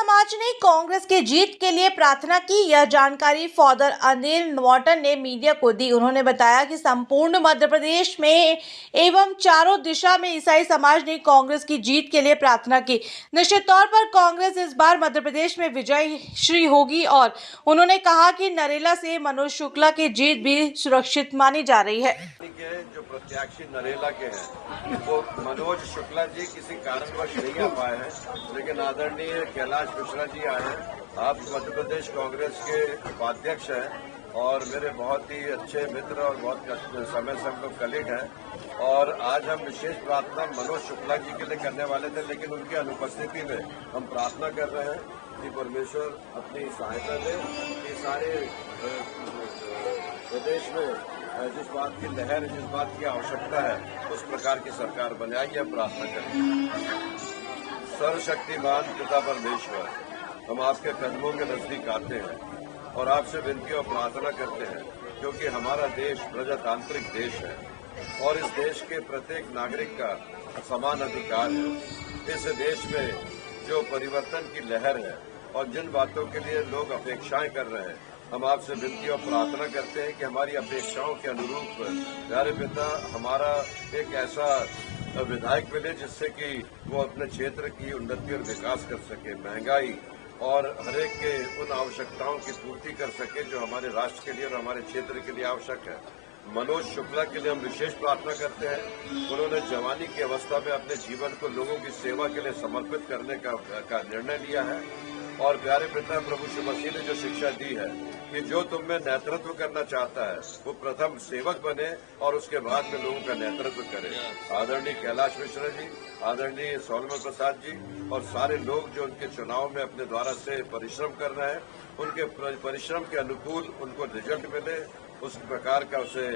समाज ने कांग्रेस की जीत के लिए प्रार्थना की। यह जानकारी फादर अनिल नॉर्टन ने मीडिया को दी। उन्होंने बताया कि संपूर्ण मध्य प्रदेश में एवं चारों दिशा में ईसाई समाज ने कांग्रेस की जीत के लिए प्रार्थना की। निश्चित तौर पर कांग्रेस इस बार मध्य प्रदेश में विजयी होगी और उन्होंने कहा कि नरेला से मनोज शुक्ला की जीत भी सुरक्षित मानी जा रही है। जो प्रत्याशी नरेला के हैं वो मनोज शुक्ला जी किसी कारणवश नहीं आ पाए हैं, लेकिन आदरणीय कैलाश मिश्रा जी आए हैं। आप मध्य प्रदेश कांग्रेस के उपाध्यक्ष हैं और मेरे बहुत ही अच्छे मित्र और बहुत समय से हम लोग कलीग हैं। और आज हम विशेष प्रार्थना मनोज शुक्ला जी के लिए करने वाले थे, लेकिन उनकी अनुपस्थिति में हम प्रार्थना कर रहे हैं कि परमेश्वर अपनी सहायता दे कि सारे प्रदेश में जिस बात की लहर, जिस बात की आवश्यकता है, उस प्रकार की सरकार बने। आइए प्रार्थना करें। सर्वशक्तिमान पिता परमेश्वर, हम आपके कदमों के नजदीक आते हैं और आपसे विनती और प्रार्थना करते हैं, क्योंकि हमारा देश प्रजातांत्रिक देश है और इस देश के प्रत्येक नागरिक का समान अधिकार है। इस देश में जो परिवर्तन की लहर है और जिन बातों के लिए लोग अपेक्षाएं कर रहे हैं, हम आपसे विनती और प्रार्थना करते हैं कि हमारी अपेक्षाओं के अनुरूप प्यारे पिता हमारा एक ऐसा विधायक मिले जिससे कि वो अपने क्षेत्र की उन्नति और विकास कर सके, महंगाई और हरेक के उन आवश्यकताओं की पूर्ति कर सके जो हमारे राष्ट्र के लिए और हमारे क्षेत्र के लिए आवश्यक है। मनोज शुक्ला के लिए हम विशेष प्रार्थना करते हैं। उन्होंने जवानी की अवस्था में अपने जीवन को लोगों की सेवा के लिए समर्पित करने का निर्णय लिया है और प्यारे पिता प्रभु यीशु मसीह ने जो शिक्षा दी है कि जो तुम में नेतृत्व करना चाहता है वो प्रथम सेवक बने और उसके बाद में लोगों का नेतृत्व करे। आदरणीय कैलाश मिश्रा जी, आदरणीय सोलमन प्रसाद जी और सारे लोग जो उनके चुनाव में अपने द्वारा से परिश्रम कर रहे हैं, उनके परिश्रम के अनुकूल उनको रिजल्ट मिले, उस प्रकार का उसे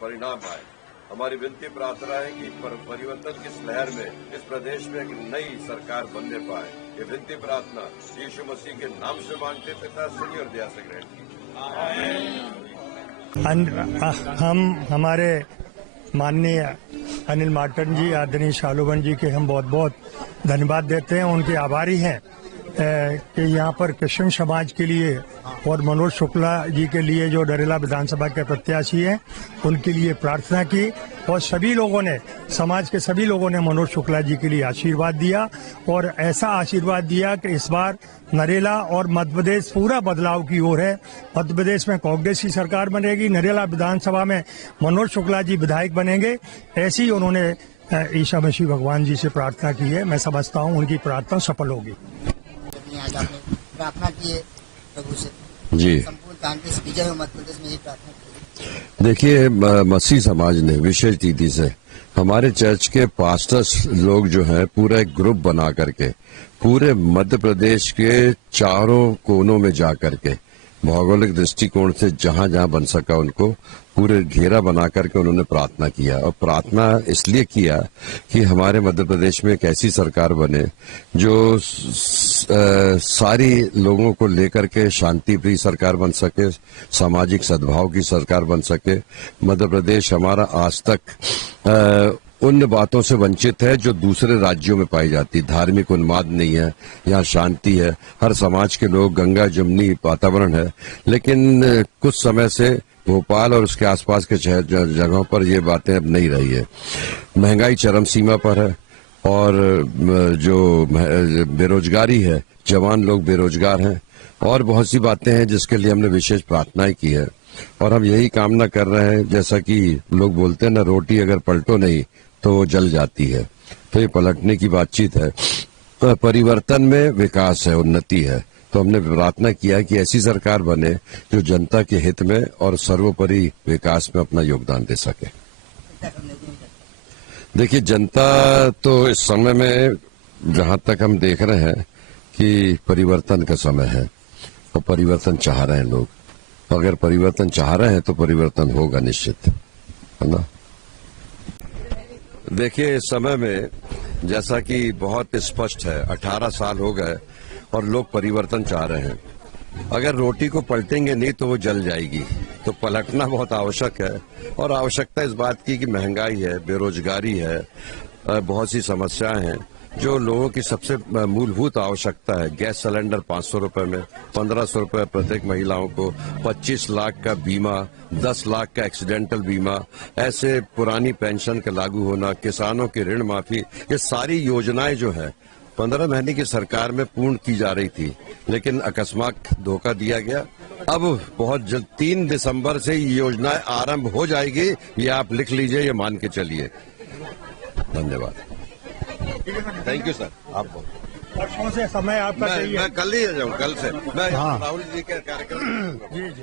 परिणाम आए। हमारी विनती प्रार्थना है कि परिवर्तन की इस लहर में इस प्रदेश में एक नई सरकार बनने पाए। ये विनती प्रार्थना यीशु मसीह के नाम से मांगते पिता, सुनिए और दया से ग्रहण कीजिए। हम हमारे माननीय अनिल नॉर्टन जी, आदरणीय शालूबन जी के हम बहुत बहुत धन्यवाद देते हैं, उनके आभारी हैं कि यहाँ पर क्रिश्चियन समाज के लिए और मनोज शुक्ला जी के लिए जो नरेला विधानसभा के प्रत्याशी हैं उनके लिए प्रार्थना की और सभी लोगों ने, समाज के सभी लोगों ने मनोज शुक्ला जी के लिए आशीर्वाद दिया और ऐसा आशीर्वाद दिया कि इस बार नरेला और मध्य प्रदेश पूरा बदलाव की ओर है। मध्य प्रदेश में कांग्रेस की सरकार बनेगी, नरेला विधानसभा में मनोज शुक्ला जी विधायक बनेंगे। ऐसी उन्होंने ईसा मसीह भगवान जी से प्रार्थना की है। मैं समझता हूँ उनकी प्रार्थना सफल होगी। आज आपने प्रार्थना की है प्रभु से जी, संपूर्ण कांग्रेस विजय हो मध्य प्रदेश में, ये प्रार्थना की। देखिए, मसीह समाज ने विशेष रीति से हमारे चर्च के पास्टर्स लोग जो हैं पूरा एक ग्रुप बना करके पूरे मध्य प्रदेश के चारों कोनों में जा करके भौगोलिक दृष्टिकोण से जहां जहां बन सका उनको पूरे घेरा बना करके उन्होंने प्रार्थना किया। और प्रार्थना इसलिए किया कि हमारे मध्य प्रदेश में एक ऐसी सरकार बने जो सारी लोगों को लेकर के शांति प्रिय सरकार बन सके, सामाजिक सद्भाव की सरकार बन सके। मध्य प्रदेश हमारा आज तक उन बातों से वंचित है जो दूसरे राज्यों में पाई जाती। धार्मिक उन्माद नहीं है, यहाँ शांति है, हर समाज के लोग, गंगा जमुनी वातावरण है। लेकिन कुछ समय से भोपाल और उसके आसपास के जगहों पर ये बातें अब नहीं रही है। महंगाई चरम सीमा पर है और जो बेरोजगारी है, जवान लोग बेरोजगार हैं और बहुत सी बातें हैं जिसके लिए हमने विशेष प्रार्थनाएं की है। और हम यही कामना कर रहे हैं, जैसा कि लोग बोलते हैं ना, रोटी अगर पलटो नहीं तो वो जल जाती है। तो ये पलटने की बातचीत है, परिवर्तन में विकास है, उन्नति है। तो हमने प्रार्थना किया कि ऐसी सरकार बने जो जनता के हित में और सर्वोपरि विकास में अपना योगदान दे सके। देखिए, जनता तो इस समय में जहां तक हम देख रहे हैं कि परिवर्तन का समय है और परिवर्तन चाह रहे हैं लोग। अगर परिवर्तन चाह रहे हैं तो परिवर्तन होगा निश्चित, है ना। देखिए, इस समय में जैसा कि बहुत स्पष्ट है, 18 साल हो गए और लोग परिवर्तन चाह रहे हैं। अगर रोटी को पलटेंगे नहीं तो वो जल जाएगी, तो पलटना बहुत आवश्यक है। और आवश्यकता इस बात की कि महंगाई है, बेरोजगारी है, बहुत सी समस्याएं हैं जो लोगों की सबसे मूलभूत आवश्यकता है, गैस सिलेंडर 500 रुपए में, 1500 रुपए प्रत्येक महिलाओं को, 25 लाख का बीमा, 10 लाख का एक्सीडेंटल बीमा, ऐसे पुरानी पेंशन का लागू होना, किसानों की ऋण माफी, ये सारी योजनाएं जो है 15 महीने की सरकार में पूर्ण की जा रही थी, लेकिन अकस्मात धोखा दिया गया। अब बहुत जल्द 3 दिसंबर से ये योजनाएं आरंभ हो जाएगी, ये आप लिख लीजिए, ये मान के चलिए। धन्यवाद। Thank you sir. आपको वर्षों से समय आपका चाहिए। मैं कल ही आ जाऊँ, कल से मैं हाँ। राहुल जी के कार्यक्रम जी जी।